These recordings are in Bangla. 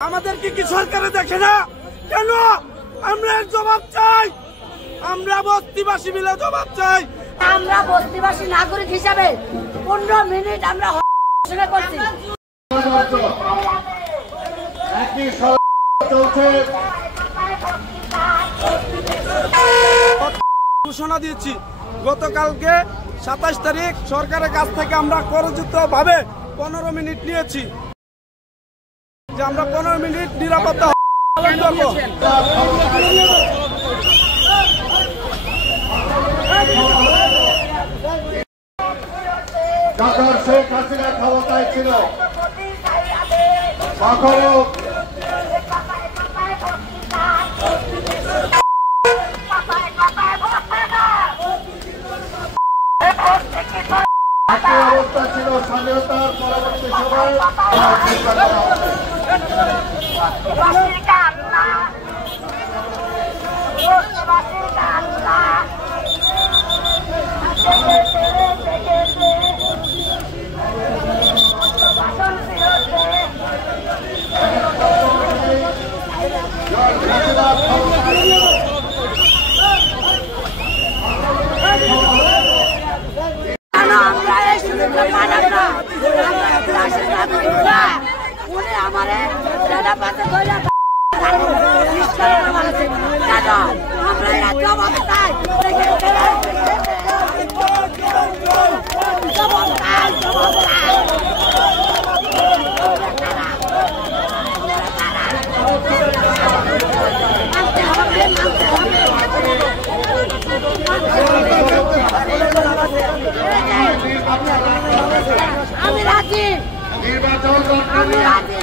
আমাদের কি সরকারে দেখে না কেন? আমরা জবাব চাই, আমরা বস্তিবাসী মিলে জবাব চাই। আমরা বস্তিবাসী নাগরিক হিসাবে 15 মিনিট আমরা ঘোষণা দিয়েছি। গতকালকে 27 তারিখ সরকারের কাছ থেকে আমরা করযোগ্য ভাবে 15 মিনিট নিয়েছি যে আমরা 15 মিনিট নিরাপত্তা শেখ হাসিনা ক্ষমতায় ছিল কখনো অবস্থা ছিল স্বাধীনতার পরবর্তী সময় আমি রাজি, আমি রাজি।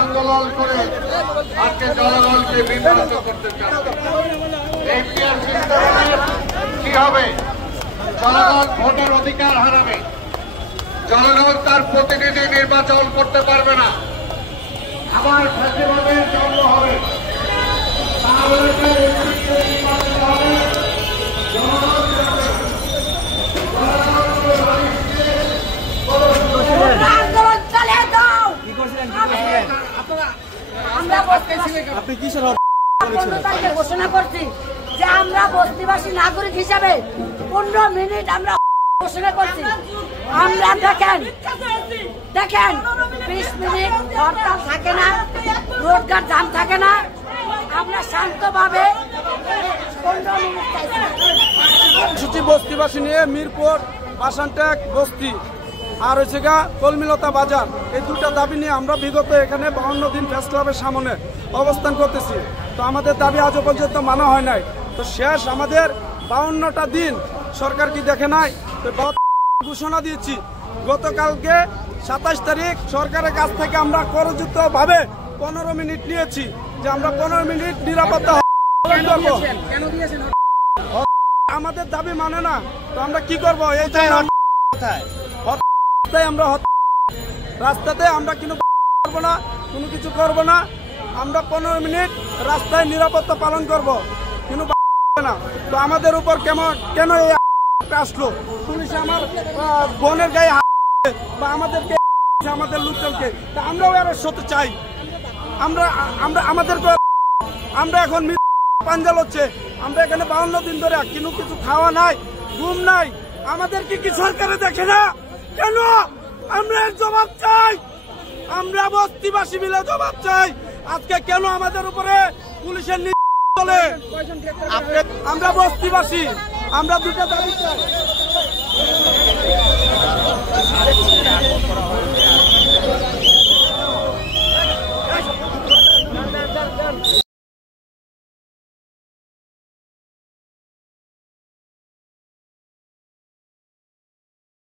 আন্দোলন করে আজকে জনগণকে বিভ্রান্ত করতে চান। কি হবে? জনগণ ভোটের অধিকার হারাবে, জনগণ তার প্রতিনিধি নির্বাচন করতে পারবে না, আবার ফ্যাসিবাদের জন্ম হবে। আপনি কি ঘোষণা করছি যে আমরা বস্তিবাসী নাগরিক হিসাবে 15 মিনিট আমরা ঘোষণা করছি। আমরা দেখেন 20 মিনিট হরতাল থাকে না, রোডঘাট জাম থাকে না, আমরা শান্তভাবে 15 মিনিট চাইছি। বস্তিবাসী নিয়ে মিরপুর বাসানটেক বস্তি আর হচ্ছে গা কলমিলতা বাজার, এই দুটা দাবি নিয়ে আমরা বিগত এখানে 52 দিন প্রেস ক্লাবের সামনে অবস্থান করতেছি। তো আমাদের দাবি আজও পর্যন্ত মানা হয় নাই। তো শেষ আমাদের 52টা দিন সরকার কি দেখে নাই? তো ঘোষণা দিয়েছি। গতকালকে 27 তারিখ সরকারের কাছ থেকে আমরা করযোগ্য ভাবে 15 মিনিট নিয়েছি যে আমরা 15 মিনিট নিরাপত্তা আমাদের দাবি মানে না। তো আমরা কি করবো? এই যে আমরা রাস্তাতে আমরা করবো না, কোনো কিছু করবো না। আমরা 15 মিনিট রাস্তায় নিরাপত্তা পালন করবো, কিন্তু না। তো আমাদের উপর কেন এই আসলো? পুলিশ আমার বোনের গায়ে বা আমাদেরকে আমাদের লোকজনকে, আমরাও অ্যারেস্ট হতে চাই। আমরা এখন পাঞ্জাল হচ্ছে, আমরা এখানে 52 দিন ধরে কিছু খাওয়া নাই, ঘুম নাই। আমাদের কি সরকারে দেখে না কেন? আমরা জবাব চাই, আমরা বস্তিবাসী মিলে জবাব চাই। আজকে কেন আমাদের উপরে পুলিশের চলে? আমরা বস্তিবাসী, আমরা দুটো দাবি চাই।